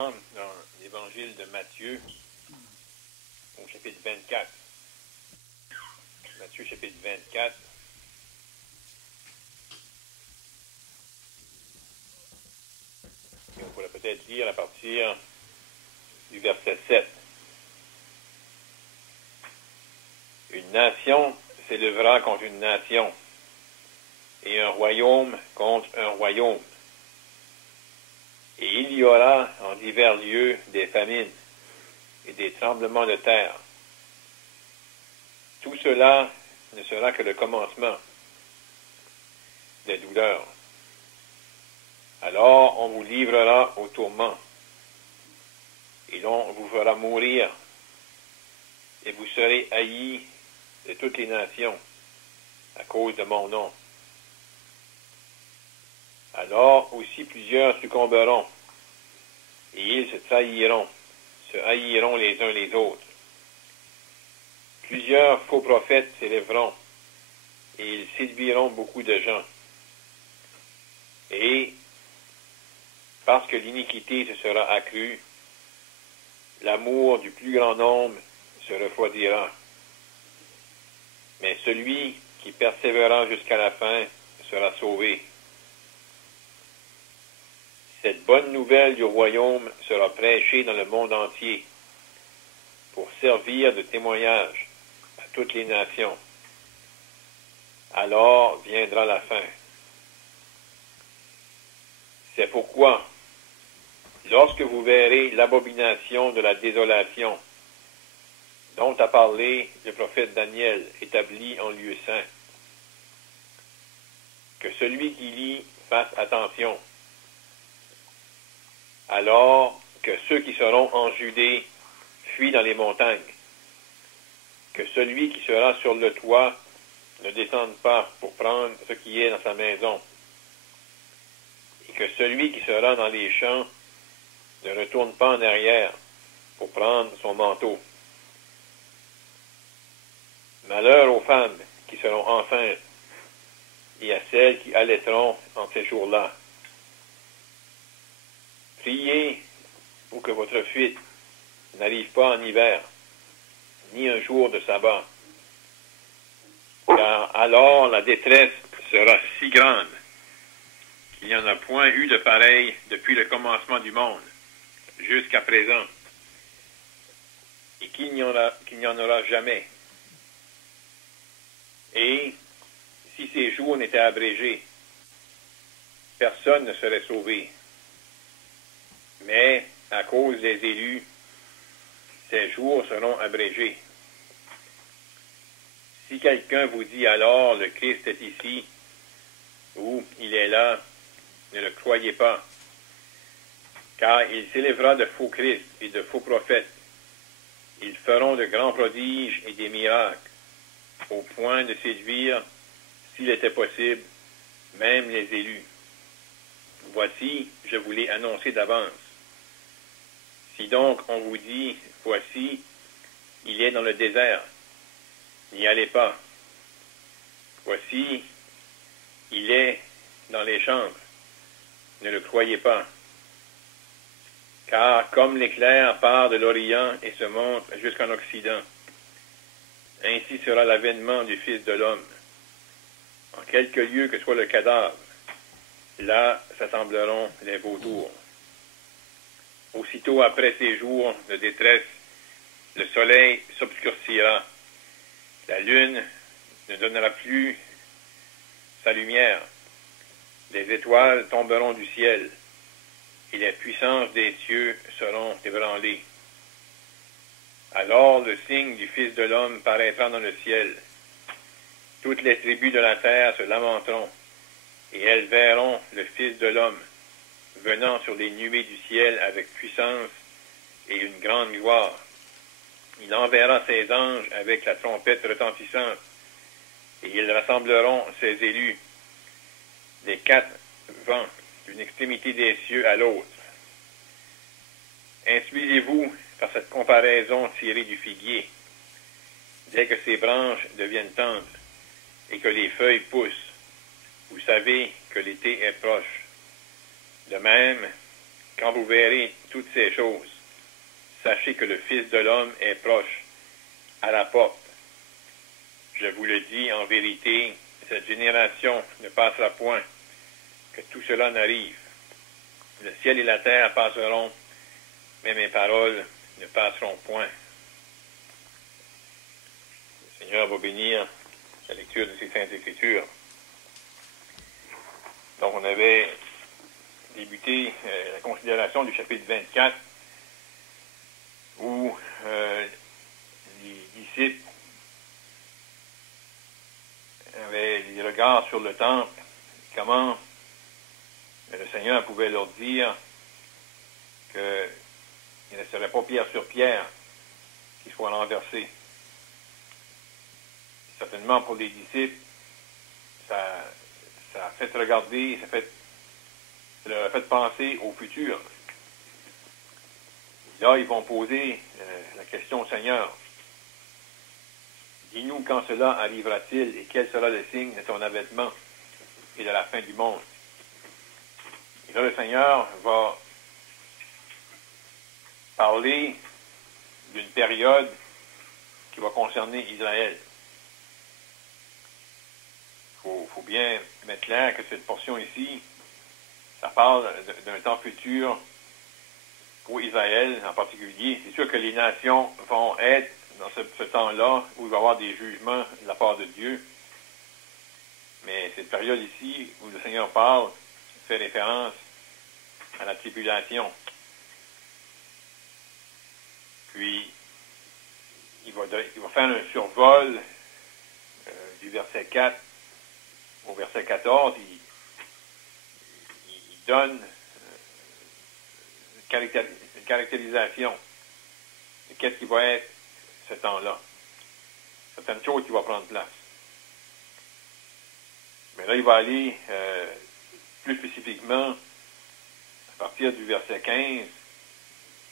Dans l'évangile de Matthieu, au chapitre 24. Matthieu, chapitre 24. Et on pourrait peut-être lire à partir du verset 7. Une nation s'élèvera contre une nation, et un royaume contre un royaume. Et il y aura en divers lieux des famines et des tremblements de terre. Tout cela ne sera que le commencement des douleurs. Alors on vous livrera au tourment, et l'on vous fera mourir, et vous serez haïs de toutes les nations à cause de mon nom. Alors aussi plusieurs succomberont, et ils se trahiront, se haïront les uns les autres. Plusieurs faux prophètes s'élèveront, et ils séduiront beaucoup de gens. Et, parce que l'iniquité se sera accrue, l'amour du plus grand nombre se refroidira. Mais celui qui persévérera jusqu'à la fin sera sauvé. Cette bonne nouvelle du royaume sera prêchée dans le monde entier pour servir de témoignage à toutes les nations. Alors viendra la fin. C'est pourquoi, lorsque vous verrez l'abomination de la désolation dont a parlé le prophète Daniel, établi en lieu saint, que celui qui lit fasse attention. Alors que ceux qui seront en Judée fuient dans les montagnes, que celui qui sera sur le toit ne descende pas pour prendre ce qui est dans sa maison, et que celui qui sera dans les champs ne retourne pas en arrière pour prendre son manteau. Malheur aux femmes qui seront enceintes et à celles qui allaiteront en ces jours-là. Priez pour que votre fuite n'arrive pas en hiver, ni un jour de sabbat, car alors la détresse sera si grande qu'il n'y en a point eu de pareil depuis le commencement du monde jusqu'à présent, et qu'il n'y en aura jamais. Et si ces jours n'étaient abrégés, personne ne serait sauvé. Mais, à cause des élus, ces jours seront abrégés. Si quelqu'un vous dit alors, le Christ est ici, ou il est là, ne le croyez pas, car il s'élèvera de faux Christ et de faux prophètes. Ils feront de grands prodiges et des miracles, au point de séduire, s'il était possible, même les élus. Voici, je vous l'ai annoncé d'avance. Si donc on vous dit, voici, il est dans le désert, n'y allez pas. Voici, il est dans les chambres, ne le croyez pas. Car comme l'éclair part de l'Orient et se monte jusqu'en Occident, ainsi sera l'avènement du Fils de l'homme. En quelque lieu que soit le cadavre, là s'assembleront les vautours. Aussitôt après ces jours de détresse, le soleil s'obscurcira, la lune ne donnera plus sa lumière, les étoiles tomberont du ciel, et les puissances des cieux seront ébranlées. Alors le signe du Fils de l'homme paraîtra dans le ciel. Toutes les tribus de la terre se lamenteront, et elles verront le Fils de l'homme venant sur les nuées du ciel avec puissance et une grande gloire. Il enverra ses anges avec la trompette retentissante, et ils rassembleront ses élus des quatre vents, d'une extrémité des cieux à l'autre. Instruisez-vous par cette comparaison tirée du figuier. Dès que ses branches deviennent tendres et que les feuilles poussent, vous savez que l'été est proche. De même, quand vous verrez toutes ces choses, sachez que le Fils de l'homme est proche, à la porte. Je vous le dis en vérité, cette génération ne passera point, que tout cela n'arrive. Le ciel et la terre passeront, mais mes paroles ne passeront point. Le Seigneur va bénir la lecture de ces Saintes Écritures. Donc, on avait débuté la considération du chapitre 24, où les disciples avaient les regards sur le temple, comment le Seigneur pouvait leur dire qu'il ne resterait pas pierre sur pierre qui soit renversé. Certainement pour les disciples, ça a fait regarder, ça leur a fait penser au futur. Là, ils vont poser la question au Seigneur. Dis-nous quand cela arrivera-t-il et quel sera le signe de ton avènement et de la fin du monde. Et là, le Seigneur va parler d'une période qui va concerner Israël. Il faut bien mettre clair que cette portion ici, ça parle d'un temps futur pour Israël en particulier. C'est sûr que les nations vont être dans ce temps-là où il va y avoir des jugements de la part de Dieu. Mais cette période ici où le Seigneur parle fait référence à la tribulation. Puis, il va faire un survol du verset 4 au verset 14. Il donne une caractérisation de qu'est-ce qui va être ce temps-là. Certaines choses qui vont prendre place. Mais là, il va aller plus spécifiquement à partir du verset 15,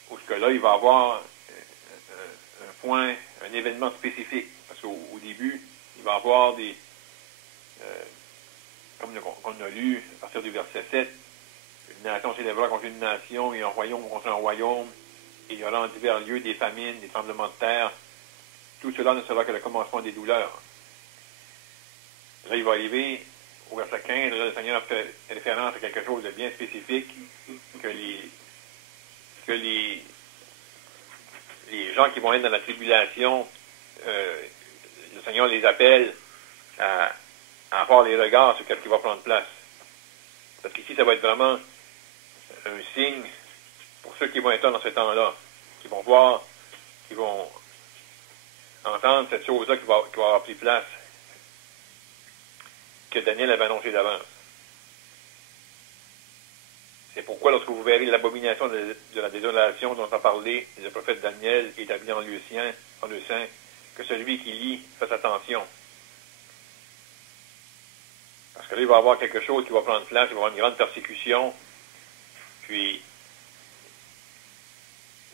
où ce que là, il va avoir un point, un événement spécifique. Parce qu'au début, il va avoir des, comme on a lu à partir du verset 7, une nation s'élèvera contre une nation et un royaume contre un royaume, et il y aura en divers lieux des famines, des tremblements de terre. Tout cela ne sera que le commencement des douleurs. Là, il va arriver au verset 15, là, le Seigneur fait référence à quelque chose de bien spécifique que les gens qui vont être dans la tribulation, le Seigneur les appelle à avoir les regards sur ce qui va prendre place. Parce qu'ici, ça va être vraiment un signe pour ceux qui vont être là dans ce temps-là, qui vont voir, qui vont entendre cette chose-là qui va avoir pris place, que Daniel avait annoncé d'avance. C'est pourquoi, lorsque vous verrez l'abomination de la désolation dont a parlé le prophète Daniel établi en lieu saint, que celui qui lit fasse attention. Parce que là, il va y avoir quelque chose qui va prendre place, il va y avoir une grande persécution, puis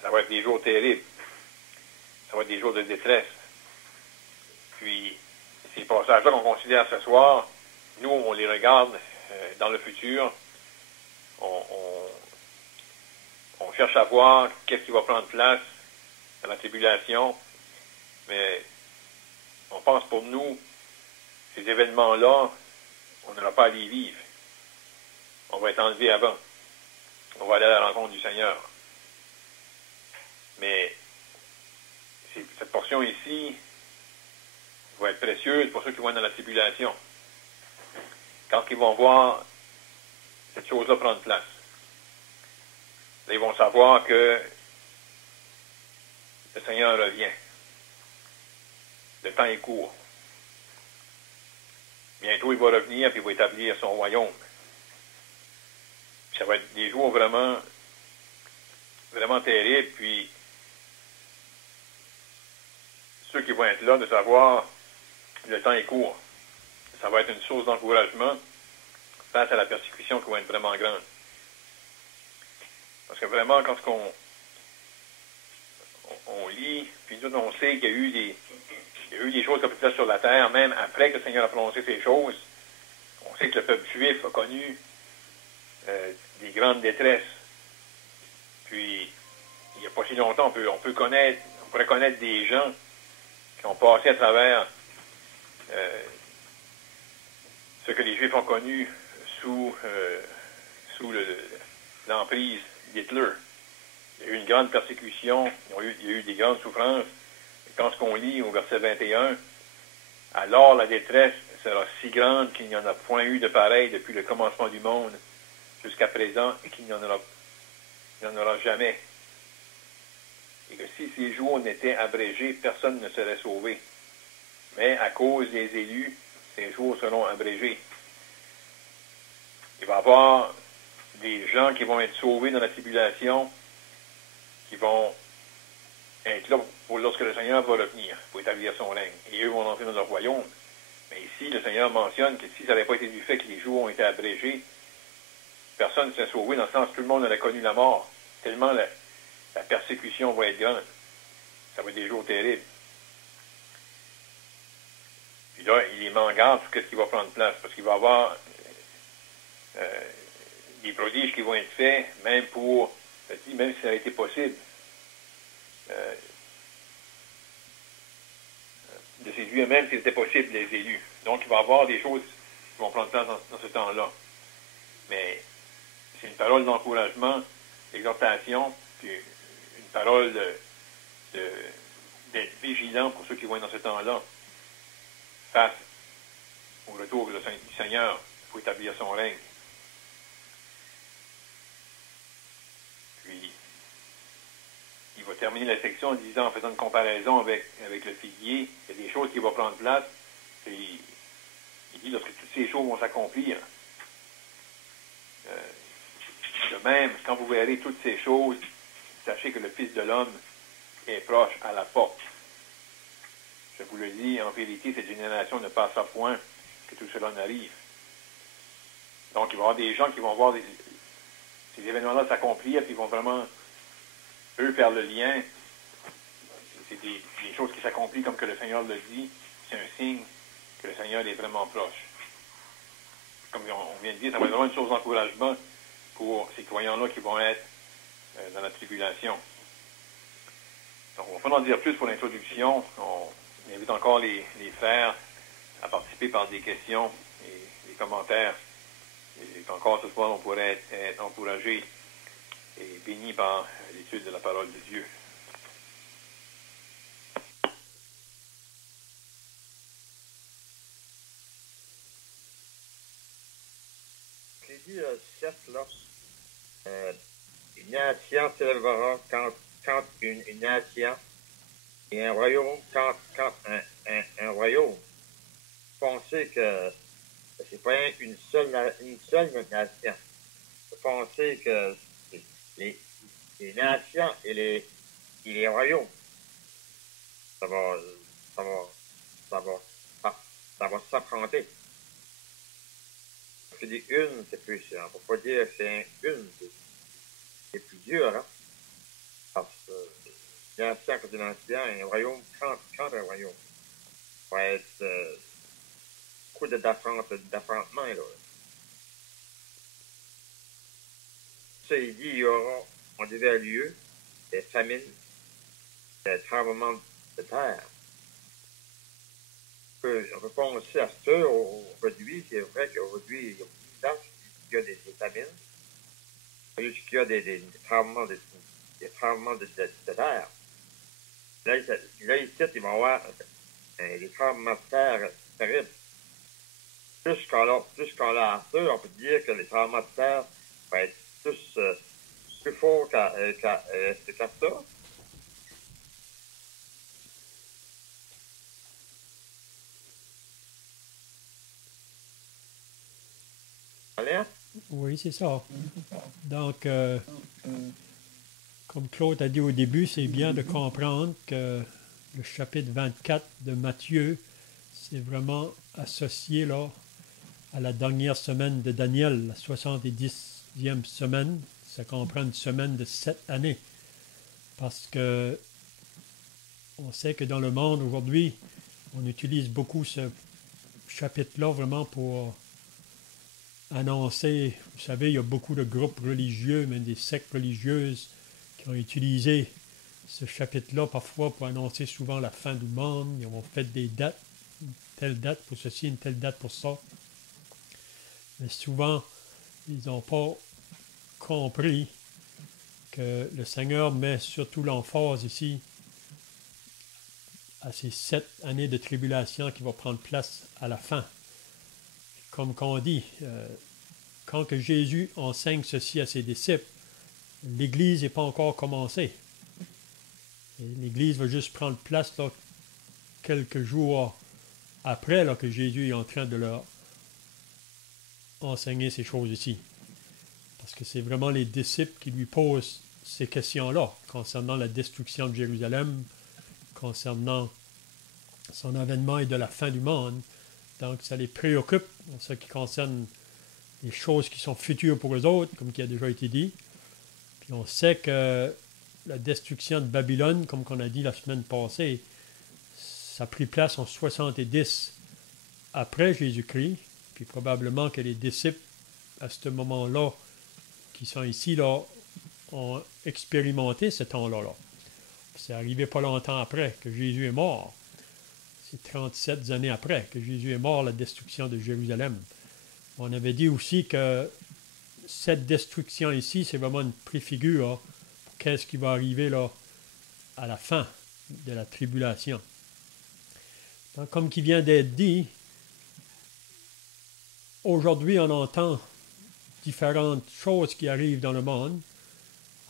ça va être des jours terribles. Ça va être des jours de détresse. Puis, ces passages-là qu'on considère ce soir, nous, on les regarde dans le futur. On cherche à voir qu'est-ce qui va prendre place dans la tribulation. Mais on pense pour nous, ces événements-là, on n'aura pas à les vivre. On va être enlevé avant. On va aller à la rencontre du Seigneur. Mais cette portion ici va être précieuse pour ceux qui vont être dans la tribulation. Quand ils vont voir cette chose-là prendre place, là, ils vont savoir que le Seigneur revient. Le temps est court. Bientôt, il va revenir et il va établir son royaume. Puis ça va être des jours vraiment, vraiment terribles. Puis, ceux qui vont être là, de savoir le temps est court. Ça va être une source d'encouragement face à la persécution qui va être vraiment grande. Parce que vraiment, quand on lit, puis nous, on sait qu'il y a eu des choses qui ont été faites sur la terre, même après que le Seigneur a prononcé ces choses. On sait que le peuple juif a connu des grandes détresses. Puis, il n'y a pas si longtemps, on pourrait connaître des gens qui ont passé à travers ce que les Juifs ont connu sous l'emprise d'Hitler. Il y a eu une grande persécution, il y a eu des grandes souffrances. Et quand ce qu'on lit au verset 21, alors la détresse sera si grande qu'il n'y en a point eu de pareil depuis le commencement du monde jusqu'à présent et qu'il n'y en aura jamais. Et que si ces jours n'étaient abrégés, personne ne serait sauvé. Mais à cause des élus, ces jours seront abrégés. Il va y avoir des gens qui vont être sauvés dans la tribulation, qui vont être là pour lorsque le Seigneur va revenir, pour établir son règne. Et eux vont entrer dans leur royaume. Mais ici, le Seigneur mentionne que si ça n'avait pas été du fait que les jours ont été abrégés, personne ne serait sauvé, dans le sens que tout le monde aurait connu la mort. Tellement la persécution va être grande. Ça va être des jours terribles. Puis là, il est en garde sur ce qui va prendre place, parce qu'il va y avoir des prodiges qui vont être faits, même si ça a été possible, de séduire, même si c'était possible, les élus. Donc, il va y avoir des choses qui vont prendre place dans ce temps-là. Mais c'est une parole d'encouragement, d'exhortation, puis une parole d'être vigilant pour ceux qui vont être dans ce temps-là, face au retour du Seigneur pour établir son règne. Puis, il va terminer la section en faisant une comparaison avec le figuier. Il y a des choses qui vont prendre place. Puis, il dit, lorsque toutes ces choses vont s'accomplir, de même, quand vous verrez toutes ces choses, sachez que le Fils de l'homme est proche à la porte. Je vous le dis, en vérité, cette génération ne passera point que tout cela n'arrive. Donc, il va y avoir des gens qui vont voir ces événements-là s'accomplir, puis ils vont vraiment, eux, faire le lien. C'est des choses qui s'accomplissent comme que le Seigneur le dit. C'est un signe que le Seigneur est vraiment proche. Comme on vient de dire, ça va être vraiment une source d'encouragement pour ces croyants-là qui vont être dans la tribulation. Donc, on va pas en dire plus pour l'introduction. On invite encore les frères à participer par des questions et des commentaires. Et qu'encore ce soir, on pourrait être encouragé et béni par l'étude de la parole de Dieu. J'ai dit 7, là. Une nation s'élèvera quand une nation et un royaume quand un royaume. Pensez que c'est pas une seule nation. Pensez que les nations et les royaumes, ça va s'affronter. Je dis une, c'est plus, on ne peut pas dire que c'est une, c'est plus dur, hein? Parce que l'ancien contre l'ancien, un royaume contre un royaume. Ça va être beaucoup d'affrontements, là. Ça, il dit, il y aura en divers lieux des famines, des tremblements de terre. On peut penser à ça aujourd'hui, c'est vrai qu'aujourd'hui, il y a beaucoup de gens qui ont des famines, qu'il y a des tremblements de terre. Là, ici, ils vont avoir des tremblements de terre terribles. Plus qu'on l'a à ça, on peut dire que les tremblements de terre vont être plus forts qu'à ça. Allez? Oui, c'est ça. Donc, comme Claude a dit au début, c'est bien de comprendre que le chapitre 24 de Matthieu, c'est vraiment associé là, à la dernière semaine de Daniel, la 70e semaine. Ça comprend une semaine de 7 années. Parce que on sait que dans le monde aujourd'hui, on utilise beaucoup ce chapitre-là vraiment pour annoncer, vous savez, il y a beaucoup de groupes religieux, même des sectes religieuses qui ont utilisé ce chapitre-là parfois pour annoncer souvent la fin du monde. Ils ont fait des dates, une telle date pour ceci, une telle date pour ça. Mais souvent, ils n'ont pas compris que le Seigneur met surtout l'emphase ici à ces 7 années de tribulation qui vont prendre place à la fin. Comme on dit, quand que Jésus enseigne ceci à ses disciples, l'Église n'est pas encore commencée. L'Église va juste prendre place là, quelques jours après là, que Jésus est en train de leur enseigner ces choses ici. Parce que c'est vraiment les disciples qui lui posent ces questions-là concernant la destruction de Jérusalem, concernant son avènement et de la fin du monde. Donc, ça les préoccupe en ce qui concerne les choses qui sont futures pour eux autres, comme qui a déjà été dit. Puis on sait que la destruction de Babylone, comme on a dit la semaine passée, ça a pris place en 70 après Jésus-Christ. Puis probablement que les disciples, à ce moment-là, qui sont ici, là, ont expérimenté ce temps-là. Là. C'est arrivé pas longtemps après que Jésus est mort. C'est 37 années après que Jésus est mort, la destruction de Jérusalem. On avait dit aussi que cette destruction ici, c'est vraiment une préfigure pour qu'est-ce qui va arriver là, à la fin de la tribulation. Donc, comme qui vient d'être dit, aujourd'hui, on entend différentes choses qui arrivent dans le monde.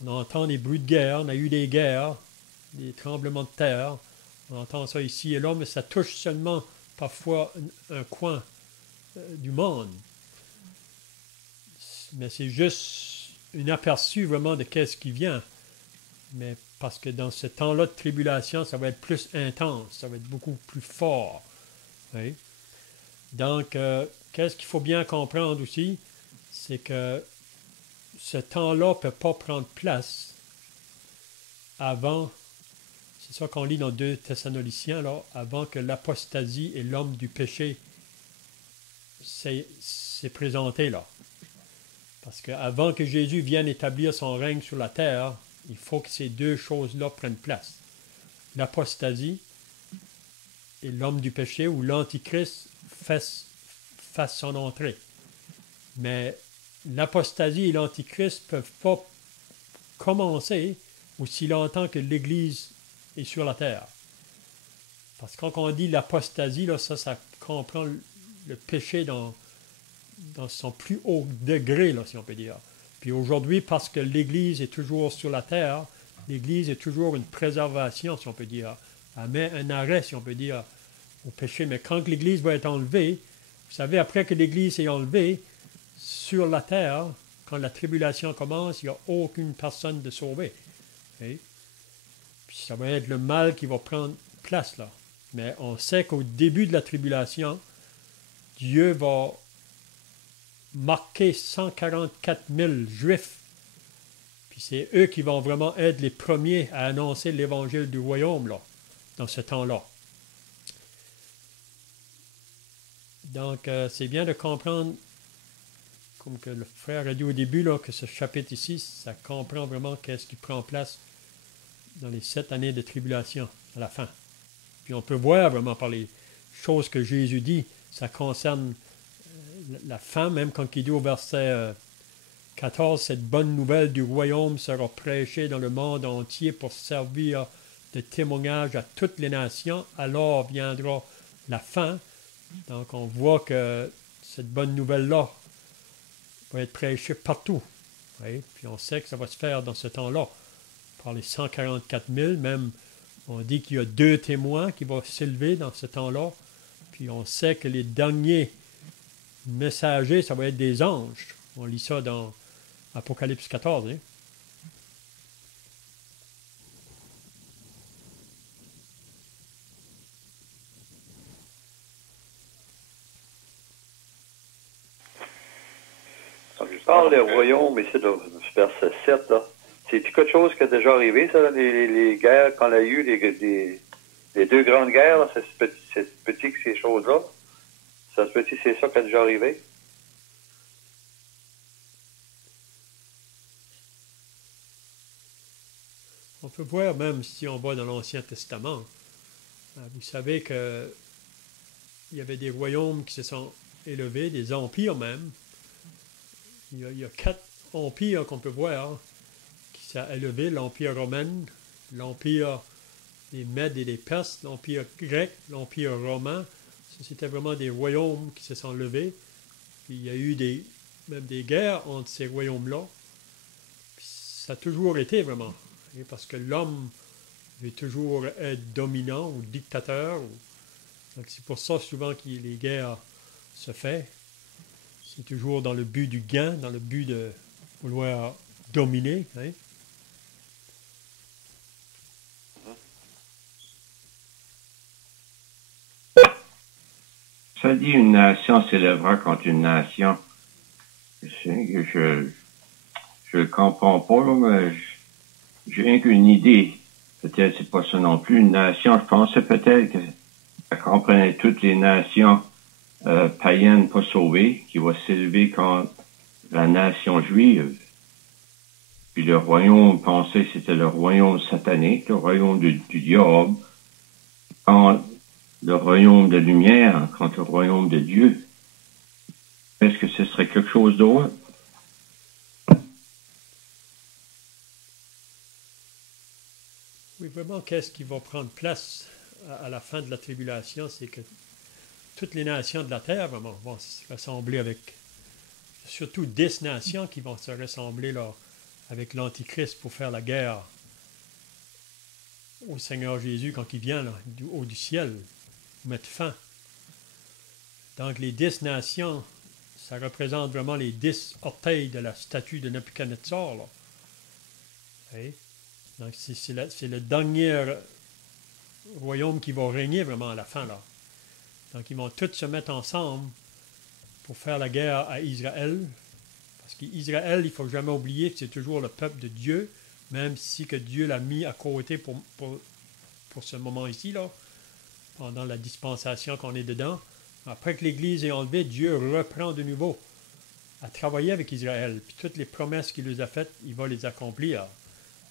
On entend des bruits de guerre, on a eu des guerres, des tremblements de terre. On entend ça ici et là, mais ça touche seulement parfois un coin du monde. Mais c'est juste un aperçu vraiment de qu'est-ce qui vient. Mais parce que dans ce temps-là de tribulation, ça va être plus intense, ça va être beaucoup plus fort. Oui. Donc, qu'est-ce qu'il faut bien comprendre aussi, c'est que ce temps-là ne peut pas prendre place avant, c'est ça qu'on lit dans 2 Thessaloniciens, là, avant que l'apostasie et l'homme du péché s'est présenté là. Parce qu'avant que Jésus vienne établir son règne sur la terre, il faut que ces deux choses-là prennent place. L'apostasie et l'homme du péché, ou l'Antichrist fasse son entrée. Mais l'apostasie et l'Antichrist ne peuvent pas commencer aussi longtemps que l'Église est sur la terre. Parce que quand on dit l'apostasie, là, ça comprend le péché dans son plus haut degré, là, si on peut dire. Puis aujourd'hui, parce que l'Église est toujours sur la terre, l'Église est toujours une préservation, si on peut dire. Elle met un arrêt, si on peut dire, au péché. Mais quand l'Église va être enlevée, vous savez, après que l'Église est enlevée, sur la terre, quand la tribulation commence, il n'y a aucune personne de sauvée. Okay? Puis ça va être le mal qui va prendre place là. Mais on sait qu'au début de la tribulation, Dieu va marquer 144 000 Juifs. Puis c'est eux qui vont vraiment être les premiers à annoncer l'évangile du royaume là, dans ce temps-là. Donc, c'est bien de comprendre, comme que le frère a dit au début, là, que ce chapitre ici, ça comprend vraiment qu'est-ce qui prend place dans les 7 années de tribulation à la fin. Puis on peut voir vraiment par les choses que Jésus dit, ça concerne la fin, même quand il dit au verset 14, « Cette bonne nouvelle du royaume sera prêchée dans le monde entier pour servir de témoignage à toutes les nations, alors viendra la fin. » Donc on voit que cette bonne nouvelle-là va être prêchée partout. Oui? Puis on sait que ça va se faire dans ce temps-là, par les 144 000, même on dit qu'il y a 2 témoins qui vont s'élever dans ce temps-là, puis on sait que les derniers messagers, ça va être des anges. On lit ça dans Apocalypse 14. Hein? Quand je parle des royaumes, ici, de verset 7, là, c'est-tu quelque chose qui a déjà arrivé, ça, les guerres, quand il y a eu les 2 grandes guerres, là, c'est petit que ces choses-là? Ça se peut-tu c'est ça qui a déjà arrivé? peut voir même si on va dans l'Ancien Testament. Vous savez qu'il y avait des royaumes qui se sont élevés, des empires même. Il y a 4 empires qu'on peut voir qui s'est élevé, l'Empire romain, l'Empire des Mèdes et des Perses, l'Empire grec, l'Empire romain. C'était vraiment des royaumes qui se sont levés. Puis il y a eu même des guerres entre ces royaumes-là. Puis ça a toujours été vraiment. Parce que l'homme veut toujours être dominant ou dictateur. Donc c'est pour ça souvent que les guerres se font. C'est toujours dans le but du gain, dans le but de vouloir dominer. Hein? Ça dit une nation s'élèvera contre une nation. Je le comprends pas, là, mais j'ai rien qu'une idée. Peut-être c'est pas ça non plus. Une nation, je pensais peut-être que ça comprenait toutes les nations païennes pas sauvées, qui vont s'élever contre la nation juive. Puis le royaume, pensait que c'était le royaume satanique, le royaume du diable, contre le royaume de lumière, contre le royaume de Dieu. Est-ce que ce serait quelque chose d'autre? Oui, vraiment, qu'est-ce qui va prendre place à la fin de la tribulation, c'est que toutes les nations de la terre vraiment, vont se rassembler avec, surtout 10 nations qui vont se rassembler là, avec l'Antichrist pour faire la guerre au Seigneur Jésus quand il vient là, du haut du ciel, mettre fin. Donc les 10 nations, ça représente vraiment les 10 orteils de la statue de Nebuchadnezzar. Là. Okay? Donc c'est le dernier royaume qui va régner vraiment à la fin. Là. Donc ils vont tous se mettre ensemble pour faire la guerre à Israël. Parce qu'Israël, il ne faut jamais oublier que c'est toujours le peuple de Dieu, même si que Dieu l'a mis à côté pour ce moment ici, là, pendant la dispensation qu'on est dedans. Après que l'Église est enlevée, Dieu reprend de nouveau à travailler avec Israël. Puis toutes les promesses qu'il nous a faites, il va les accomplir.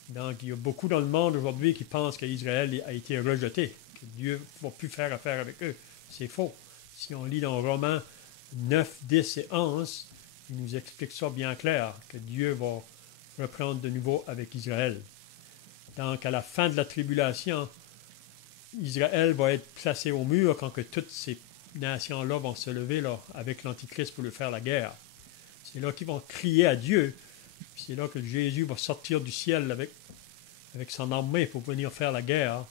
Donc, il y a beaucoup dans le monde aujourd'hui qui pensent qu'Israël a été rejeté, que Dieu ne va plus faire affaire avec eux. C'est faux. Si on lit dans Romains 9, 10 et 11, il nous explique ça bien clair, que Dieu va reprendre de nouveau avec Israël. Donc, à la fin de la tribulation, Israël va être placé au mur quand que toutes ces nations-là vont se lever là, avec l'Antichrist pour lui faire la guerre. C'est là qu'ils vont crier à Dieu. C'est là que Jésus va sortir du ciel avec son armée pour venir faire la guerre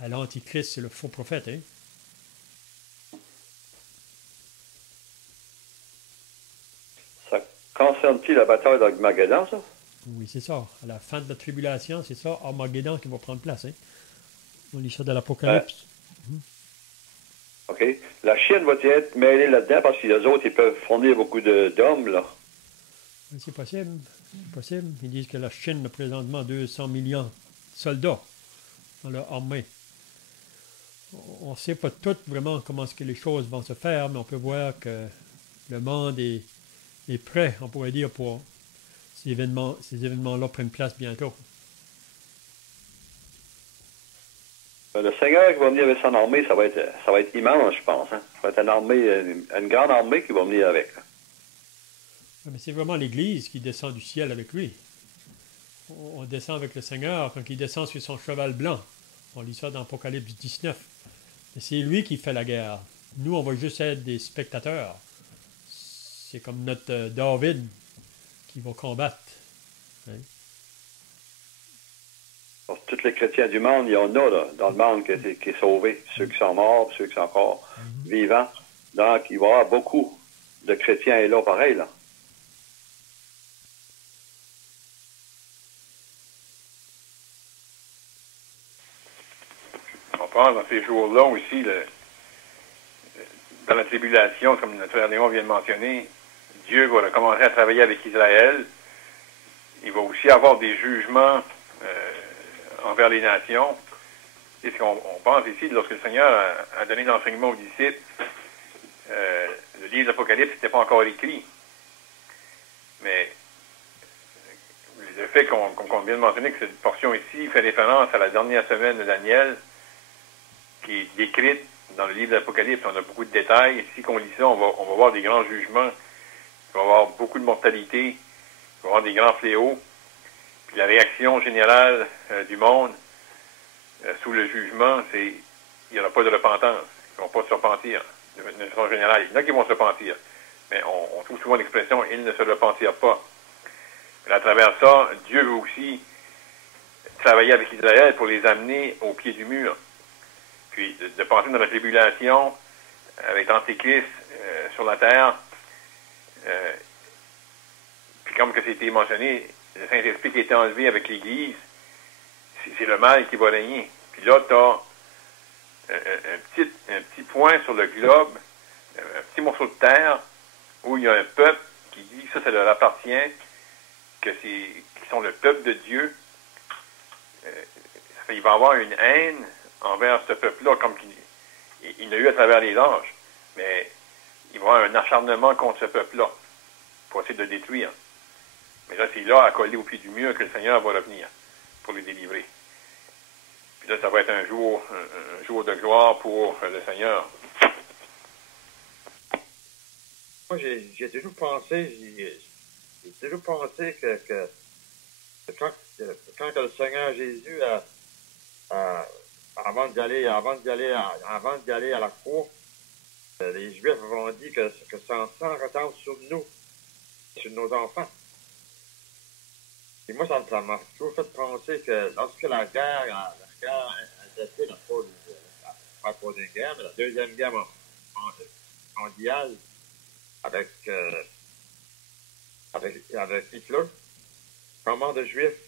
à l'Antichrist, c'est le faux prophète. Hein? Ça concerne-t-il la bataille d'Armageddon, ça? Oui, c'est ça. À la fin de la tribulation, c'est ça, Armageddon qui va prendre place. Hein? On lit ça dans l'Apocalypse. OK. La Chine va être mêlée là-dedans parce que les autres, ils peuvent fournir beaucoup d'hommes, là. C'est possible. C'est possible. Ils disent que la Chine a présentement 200 millions de soldats dans leur armée. On ne sait pas tout vraiment comment est-ce que les choses vont se faire, mais on peut voir que le monde est prêt, on pourrait dire, pour ces événements-là prennent place bientôt. Le Seigneur qui va venir avec son armée, ça va être immense, je pense. Hein? Ça va être une grande armée qui va venir avec. Mais c'est vraiment l'Église qui descend du ciel avec lui. On descend avec le Seigneur quand il descend sur son cheval blanc. On lit ça dans Apocalypse 19. Et c'est lui qui fait la guerre. Nous, on va juste être des spectateurs. C'est comme notre David qui va combattre. Hein? Pour tous les chrétiens du monde, il y en a là, dans le monde qui est sauvé. Ceux qui sont morts, ceux qui sont encore vivants. Donc, il va y avoir beaucoup de chrétiens là, pareil, là. On parle dans ces jours-là aussi, dans la tribulation, comme notre frère Léon vient de mentionner, Dieu va commencer à travailler avec Israël. Il va aussi avoir des jugements envers les nations. Et ce qu'on pense ici, lorsque le Seigneur a donné l'enseignement aux disciples, le livre d'Apocalypse n'était pas encore écrit. Mais le fait qu'on vient de mentionner que cette portion ici fait référence à la dernière semaine de Daniel, qui est décrite dans le livre d'Apocalypse. On a beaucoup de détails. Ici, qu'on lit ça, on va voir des grands jugements. Il va y avoir beaucoup de mortalité. Il va y avoir des grands fléaux. Puis la réaction générale du monde sous le jugement, c'est il n'y aura pas de repentance. Ils ne vont pas se repentir. De façon générale, il y en a qui vont se repentir. Mais on trouve souvent l'expression « ils ne se repentirent pas ». Mais à travers ça, Dieu veut aussi travailler avec Israël pour les amener au pied du mur. Puis de passer dans la tribulation avec l'Antéchrist sur la terre. Puis comme que c'était mentionné, le Saint-Esprit qui a été enlevé avec l'Église, c'est le mal qui va régner. Puis là, tu as un petit point sur le globe, un petit morceau de terre, où il y a un peuple qui dit que ça leur appartient, qu'ils sont le peuple de Dieu. Il va y avoir une haine envers ce peuple-là, comme il l'a eu à travers les âges. Mais il va y avoir un acharnement contre ce peuple-là, pour essayer de le détruire. Mais là, c'est là, accolé au pied du mur, que le Seigneur va revenir pour les délivrer. Puis là, ça va être un jour de gloire pour le Seigneur. Moi, j'ai toujours pensé, que quand le Seigneur Jésus, avant d'y aller à la cour, les Juifs ont dit que son sang retombe sur nous, sur nos enfants. Et moi, ça m'a toujours fait penser que lorsque la guerre a été pas la troisième guerre, mais la deuxième guerre mondiale avec Hitler, comment de Juifs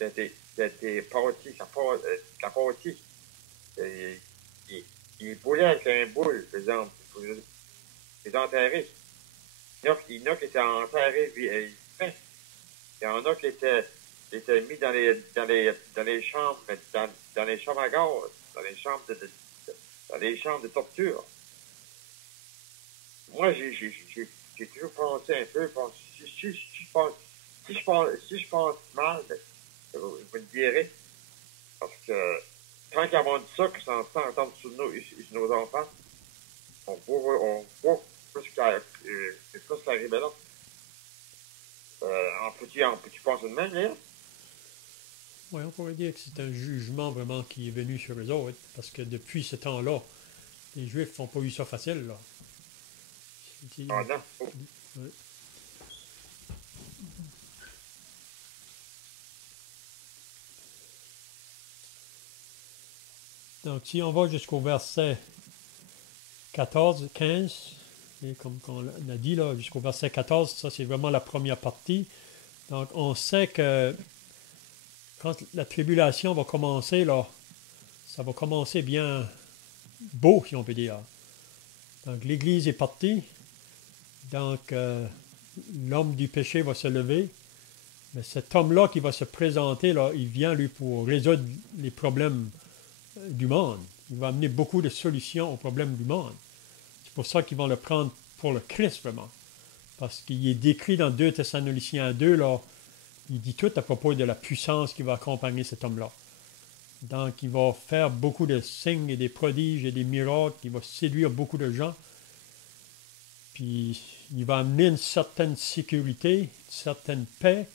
étaient partis. Ils boulaient avec un boule, par exemple, pour les enterrer. Il y en a qui étaient enterrés vivants. Il y en a qui étaient mis dans les chambres, dans les chambres à gaz, dans les chambres de torture. Moi, j'ai toujours pensé un peu, si je pense mal, vous me direz, parce que quand ils ont dit ça, que ça entend sur nos enfants, on voit plus ce qui arrive là. En petit penser de même, là. Oui, on pourrait dire que c'est un jugement vraiment qui est venu sur eux autres, parce que depuis ce temps-là, les Juifs n'ont pas eu ça facile, là. Ah non. Oui. Donc, si on va jusqu'au verset 14, 15, et comme on a dit, là, jusqu'au verset 14, ça c'est vraiment la première partie. Donc, on sait que quand la tribulation va commencer, là, ça va commencer bien beau, si on peut dire. Donc, l'Église est partie. Donc, l'homme du péché va se lever. Mais cet homme-là qui va se présenter, là, il vient, lui, pour résoudre les problèmes du monde. Il va amener beaucoup de solutions aux problèmes du monde. C'est pour ça qu'ils vont le prendre pour le Christ, vraiment. Parce qu'il est décrit dans 2 Thessaloniciens 2, là, il dit tout à propos de la puissance qui va accompagner cet homme-là. Donc, il va faire beaucoup de signes et des prodiges et des miracles. Il va séduire beaucoup de gens. Puis, il va amener une certaine sécurité, une certaine paix.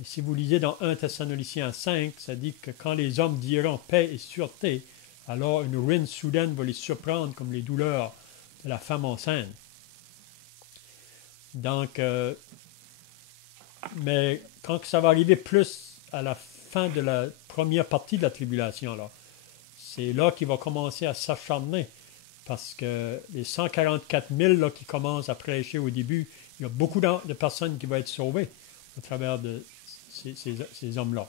Et si vous lisez dans 1 Thessaloniciens 5, ça dit que quand les hommes diront paix et sûreté, alors une ruine soudaine va les surprendre comme les douleurs de la femme enceinte. Donc, mais quand ça va arriver plus à la fin de la première partie de la tribulation, là, c'est là qu'il va commencer à s'acharner. Parce que les 144 000 là, qui commencent à prêcher au début, il y a beaucoup de personnes qui vont être sauvées à travers de ces hommes-là.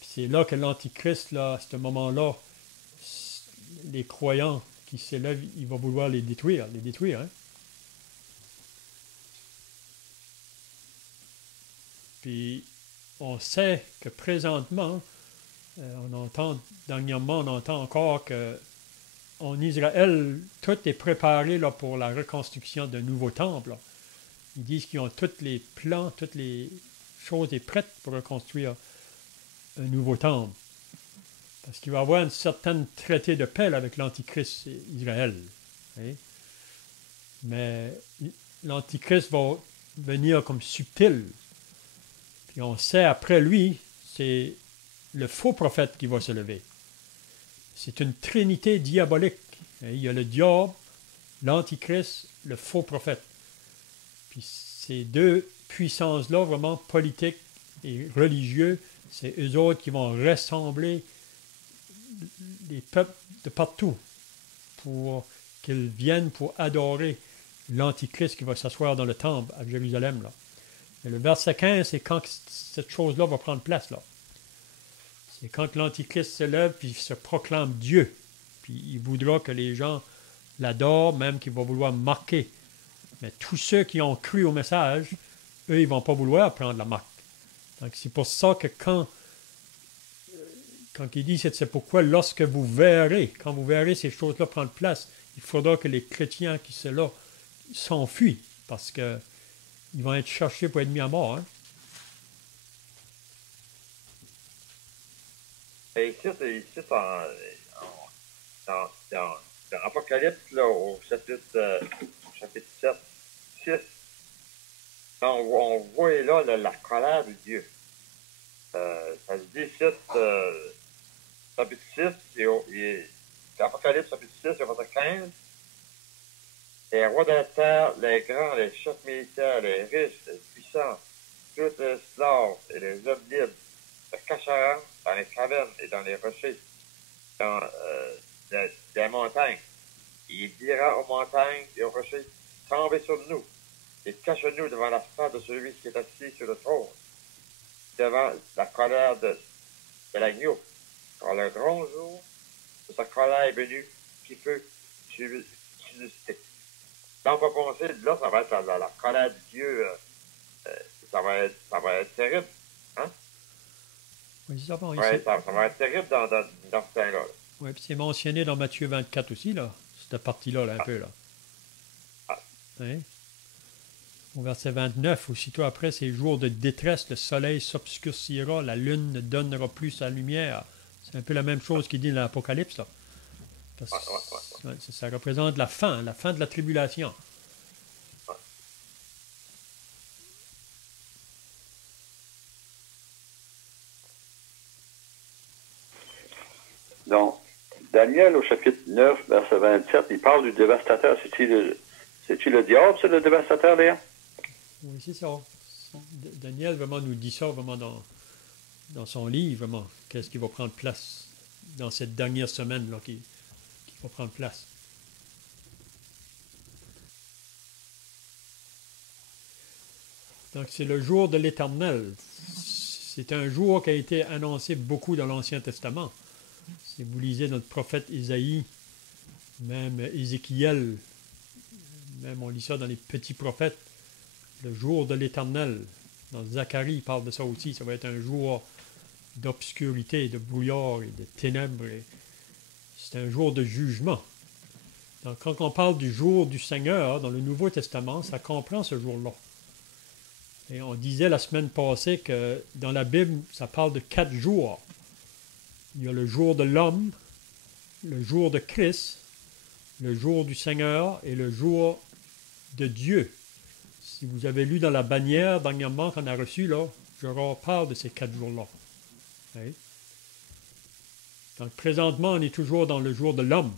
Puis c'est là que l'Antichrist, là, à ce moment-là, les croyants qui s'élèvent, il va vouloir les détruire. Hein? Puis on sait que présentement, dernièrement, on entend encore que en Israël, tout est préparé là, pour la reconstruction d'un nouveau temple. Là. Ils disent qu'ils ont tous les plans, toutes les chose est prête pour reconstruire un nouveau temple. Parce qu'il va y avoir une certaine traité de paix avec l'Antichrist et Israël. Hein? Mais l'Antichrist va venir comme subtil. Puis on sait, après lui, c'est le faux prophète qui va se lever. C'est une trinité diabolique. Hein? Il y a le diable, l'Antichrist, le faux prophète. Puis ces deux puissances-là, vraiment politiques et religieux, c'est eux autres qui vont rassembler les peuples de partout pour qu'ils viennent pour adorer l'Antichrist qui va s'asseoir dans le temple à Jérusalem. Là. Et le verset 15, c'est quand cette chose-là va prendre place. Là. C'est quand l'Antichrist se lève puis il se proclame Dieu. Puis il voudra que les gens l'adorent, même qu'il va vouloir marquer. Mais tous ceux qui ont cru au message, eux, ils ne vont pas vouloir prendre la marque. Donc c'est pour ça que quand il dit, c'est pourquoi lorsque quand vous verrez ces choses-là prendre place, il faudra que les chrétiens qui sont là s'enfuient, parce qu'ils vont être cherchés pour être mis à mort. Hein? Et ici, dans Apocalypse, là, au chapitre 7, 6, on voit là la colère de Dieu. Ça se dit ici, chapitre 6, Apocalypse chapitre 6, verset 15. Les rois de la terre, les grands, les chefs militaires, les riches, les puissants, tous les esclaves et les hommes libres, se cacheront dans les cavernes et dans les rochers, dans des montagnes. Il dira aux montagnes et aux rochers, tombez sur nous et cachez-nous devant la face de celui qui est assis sur le trône, devant la colère de l'agneau. Car le grand jour de sa colère est venu, qui peut susciter. Donc, on va penser, là, ça va être la colère de Dieu, ça va être terrible. Hein? Oui, ça va être terrible dans ce temps-là. Oui, puis c'est mentionné dans Matthieu 24 aussi, là, cette partie-là, un peu. Là. Hein? Au verset 29, aussitôt après ces jours de détresse, le soleil s'obscurcira, la lune ne donnera plus sa lumière. C'est un peu la même chose qu'il dit dans l'Apocalypse. Là. Ça représente la fin de la tribulation. Donc, Daniel, au chapitre 9, verset 27, il parle du dévastateur. C'est-tu le diable, c'est le dévastateur, Léa? Oui, c'est ça. Daniel vraiment nous dit ça vraiment dans son livre, vraiment. Qu'est-ce qui va prendre place dans cette dernière semaine là, qui va prendre place. Donc, c'est le jour de l'Éternel. C'est un jour qui a été annoncé beaucoup dans l'Ancien Testament. Si vous lisez notre prophète Isaïe, même Ézéchiel, même on lit ça dans les petits prophètes, le jour de l'Éternel. Dans Zacharie, il parle de ça aussi. Ça va être un jour d'obscurité, de brouillard et de ténèbres. C'est un jour de jugement. Donc, quand on parle du jour du Seigneur dans le Nouveau Testament, ça comprend ce jour-là. Et on disait la semaine passée que dans la Bible, ça parle de 4 jours. Il y a le jour de l'homme, le jour de Christ, le jour du Seigneur et le jour de Dieu. Si vous avez lu dans la bannière dernièrement qu'on a reçue, là, je reparle de ces 4 jours-là. Oui. Donc, présentement, on est toujours dans le jour de l'homme.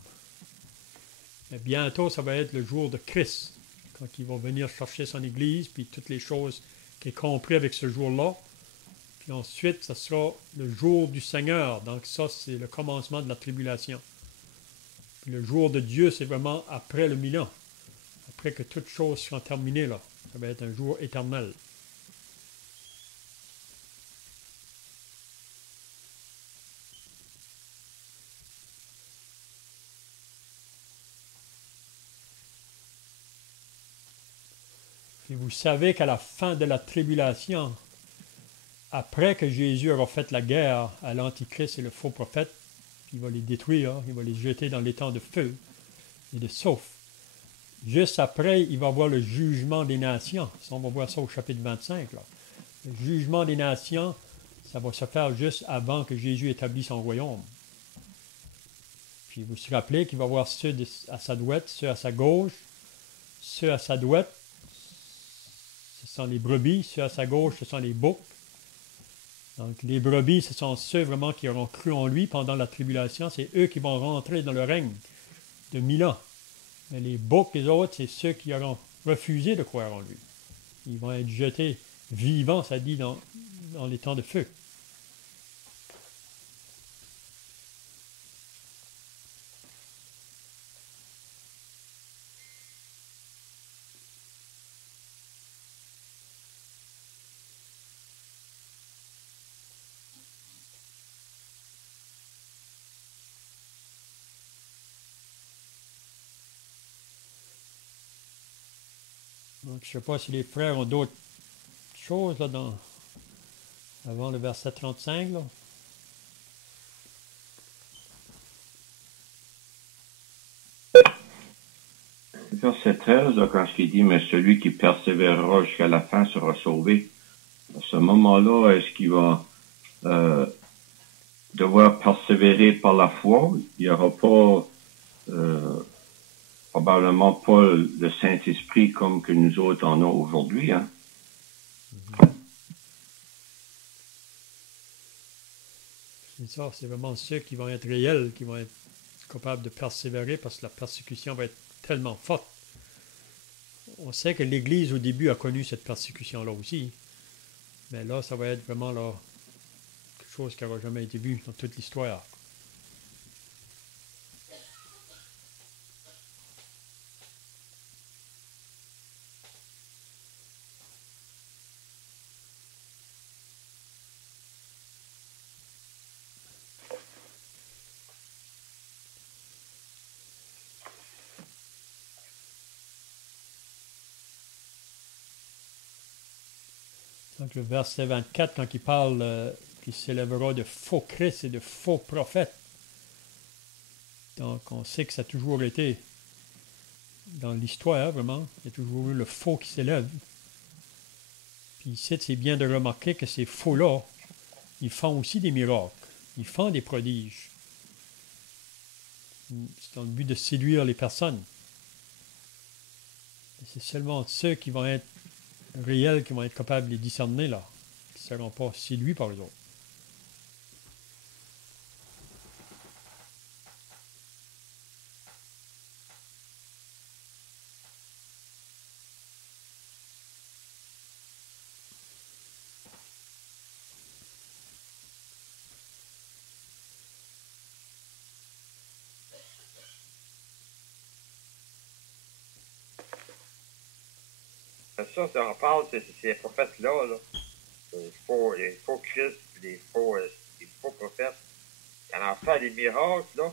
Mais bientôt, ça va être le jour de Christ, quand il va venir chercher son Église, puis toutes les choses qui est compris avec ce jour-là. Puis ensuite, ça sera le jour du Seigneur. Donc ça, c'est le commencement de la tribulation. Puis le jour de Dieu, c'est vraiment après le 1000 ans. Après que toutes choses seront terminées, là. Ça va être un jour éternel. Et vous savez qu'à la fin de la tribulation, après que Jésus aura fait la guerre à l'Antichrist et le faux prophète, il va les détruire, il va les jeter dans l'étang de feu et de soufre. Juste après, il va y avoir le jugement des nations. Ça, on va voir ça au chapitre 25. Là. Le jugement des nations, ça va se faire juste avant que Jésus établisse son royaume. Puis vous vous rappelez qu'il va y avoir ceux à sa droite, ceux à sa gauche. Ceux à sa droite, ce sont les brebis. Ceux à sa gauche, ce sont les boucs. Donc les brebis, ce sont ceux vraiment qui auront cru en lui pendant la tribulation. C'est eux qui vont rentrer dans le règne de 1000 ans. Mais les boucs, les autres, c'est ceux qui auront refusé de croire en lui. Ils vont être jetés vivants, ça dit, dans les temps de feu. Donc, je ne sais pas si les frères ont d'autres choses là, avant le verset 35. Là. Verset 13, là, quand il dit, mais celui qui persévérera jusqu'à la fin sera sauvé. À ce moment-là, est-ce qu'il va devoir persévérer par la foi? Il n'y aura pas, probablement pas le Saint-Esprit comme que nous autres en avons aujourd'hui, hein? C'est ça, c'est vraiment ceux qui vont être réels, qui vont être capables de persévérer parce que la persécution va être tellement forte. On sait que l'Église au début a connu cette persécution-là aussi. Mais là, ça va être vraiment là, quelque chose qui n'aura jamais été vu dans toute l'histoire. Donc le verset 24, quand il parle qu'il s'élèvera de faux Christ et de faux prophètes. Donc on sait que ça a toujours été dans l'histoire, vraiment. Il y a toujours eu le faux qui s'élève. Puis ici, c'est bien de remarquer que ces faux-là, ils font aussi des miracles. Ils font des prodiges. C'est dans le but de séduire les personnes. Et c'est seulement ceux qui vont être réels, qui vont être capables de les discerner, là, qui ne seront pas séduits par les autres. Ça, on parle, c'est ces prophètes-là, là. Les faux Christ, les faux prophètes. Il en a fait des miracles, là,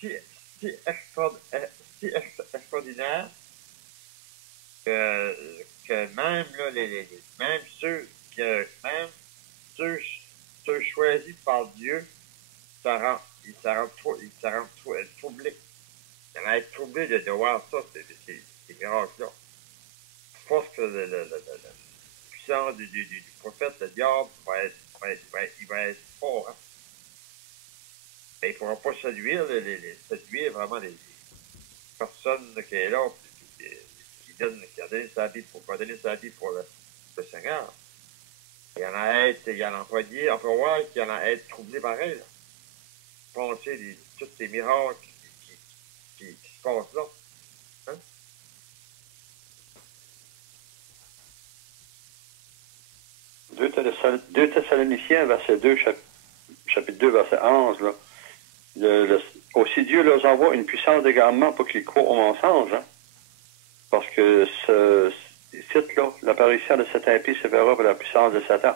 si extraordinaires que même, là, même ceux choisis par Dieu, ils se rendent troublés. Il en a été troublé de voir ça, ces miracles-là. Je pense que la puissance du prophète, le diable, il va être fort. Hein? Mais il ne pourra pas séduire vraiment les personnes qui sont là, qui a donné sa vie pour le Seigneur. Il y en a on peut voir qu'il y en a être troublé pareil. Là. Penser tous ces miracles qui se passent là. Hein? 2 Thessaloniciens, verset 2, chapitre 2, verset 11, là. Aussi Dieu leur envoie une puissance d'égarement pour qu'ils croient au mensonge. Hein? Parce que cite-là, l'apparition de cet impie se verra par la puissance de Satan.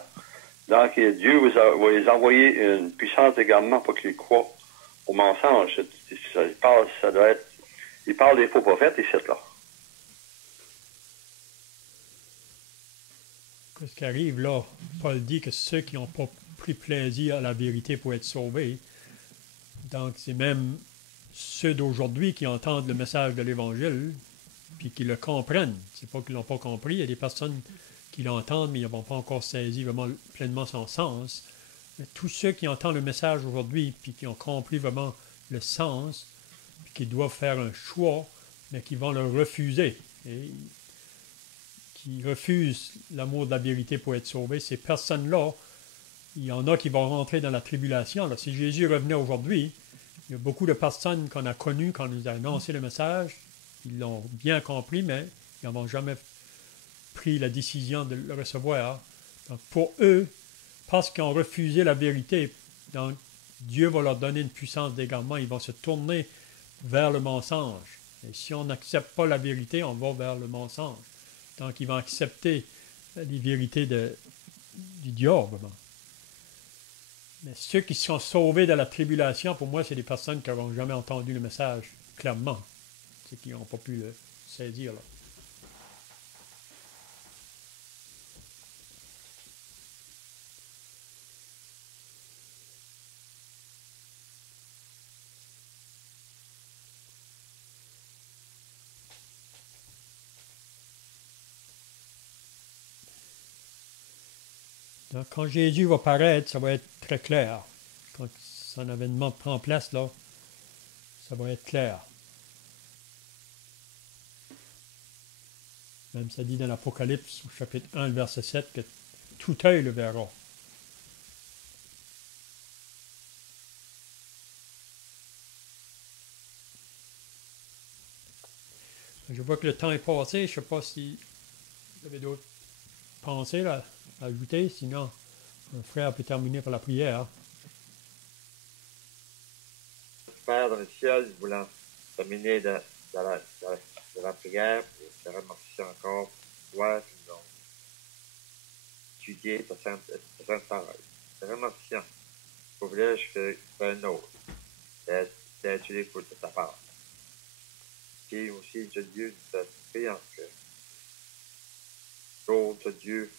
Donc, Dieu va les envoyer une puissance d'égarement pour qu'ils croient au mensonge. Il parle des faux prophètes, ici, là. Ce qui arrive là, Paul dit que ceux qui n'ont pas pris plaisir à la vérité pour être sauvés, donc c'est même ceux d'aujourd'hui qui entendent le message de l'Évangile, puis qui le comprennent. C'est pas qu'ils ne l'ont pas compris. Il y a des personnes qui l'entendent, mais ils n'ont pas encore saisi vraiment pleinement son sens. Mais tous ceux qui entendent le message aujourd'hui, puis qui ont compris vraiment le sens, puis qui doivent faire un choix, mais qui vont le refuser, et qui refusent l'amour de la vérité pour être sauvés, ces personnes-là, il y en a qui vont rentrer dans la tribulation. Alors, si Jésus revenait aujourd'hui, il y a beaucoup de personnes qu'on a connues quand on nous a annoncé le message, ils l'ont bien compris, mais ils n'ont jamais pris la décision de le recevoir. Donc, pour eux, parce qu'ils ont refusé la vérité, donc Dieu va leur donner une puissance d'égarement, ils vont se tourner vers le mensonge. Et si on n'accepte pas la vérité, on va vers le mensonge. Donc, ils vont accepter les vérités du diable. Mais ceux qui sont sauvés de la tribulation, pour moi, c'est des personnes qui n'auront jamais entendu le message clairement. Ceux qui n'ont pas pu le saisir. Là. Donc, quand Jésus va paraître, ça va être très clair. Quand son avènement prend place, là, ça va être clair. Même ça dit dans l'Apocalypse, au chapitre 1, verset 7, que tout œil le verra. Je vois que le temps est passé. Je ne sais pas si vous avez d'autres pensées là, à ajouter. Sinon, un frère peut terminer par la prière. Père dans le ciel, voulant terminer de la prière, et te remercier encore pour toi qui nous ont étudié ta sainte parole. Te remerciant pour le privilège que tu es nôtre d'être l'écoute de ta parole. Et aussi, Dieu, nous te prions que jour de Dieu,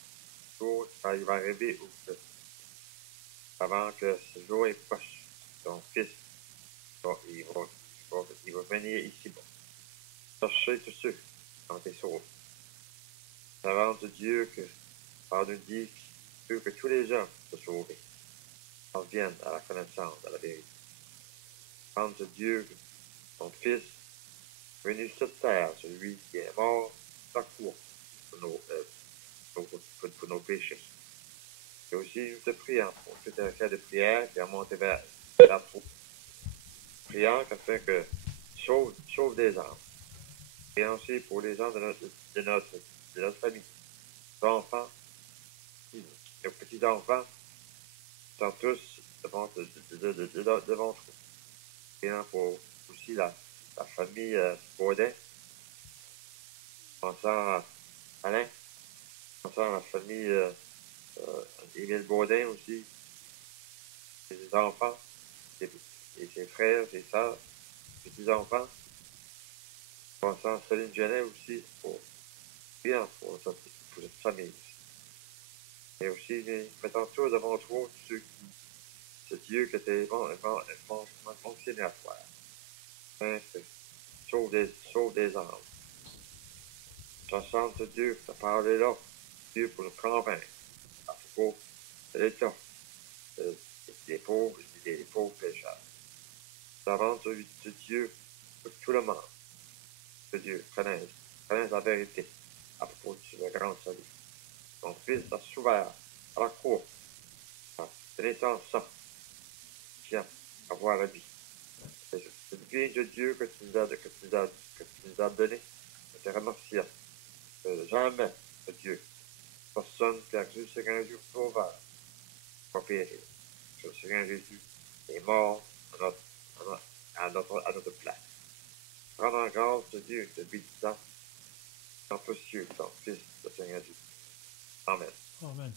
jour quand il va arriver, ou que, avant que ce jour est proche, ton Fils, il va venir ici pour chercher tous ceux qui ont été sauvés. Avant de Dieu que, par nous dit, que tous les gens soient sauvés, en viennent à la connaissance de la vérité. Avant de Dieu que ton Fils venu sur terre, celui qui est mort, parcours pour nos péchés. Et aussi, nous te prions pour tout un cas de prière qui a monté vers la troupe. Prions afin que sauve des âmes. Prions aussi pour les gens de notre famille, nos enfants, nos petits-enfants, sont tous devant toi. Prions pour aussi la famille Baudin, pensant à Alain, pensant à la famille Émile Baudin aussi, ses enfants, ses frères, ses sœurs, ses petits-enfants, pensant à Céline Genet aussi, pour cette famille. Et aussi, mettons tout devant toi, ceux qui, ce Dieu que tu es fonctionné à toi. Hein, sauve des âmes. Je sens de Dieu, ta parole est là, Dieu pour nous convaincre à propos de l'état des pauvres pécheurs. J'avance de Dieu pour tout le monde, que Dieu connaisse la vérité à propos de ce grand salut. Ton Fils a souffert à la cour, a donné son sang, tient à voir la vie. C'est le bien de Dieu que tu nous as donné. Je te remercie. Jamais, Dieu, personne qui a cru ce qu'un Dieu sauveur va périr. Que ce qu'un Jésus est mort à notre place. Prends en grâce de Dieu, de bénissant, en précieux, ton Fils, le Seigneur Jésus. Amen. Amen.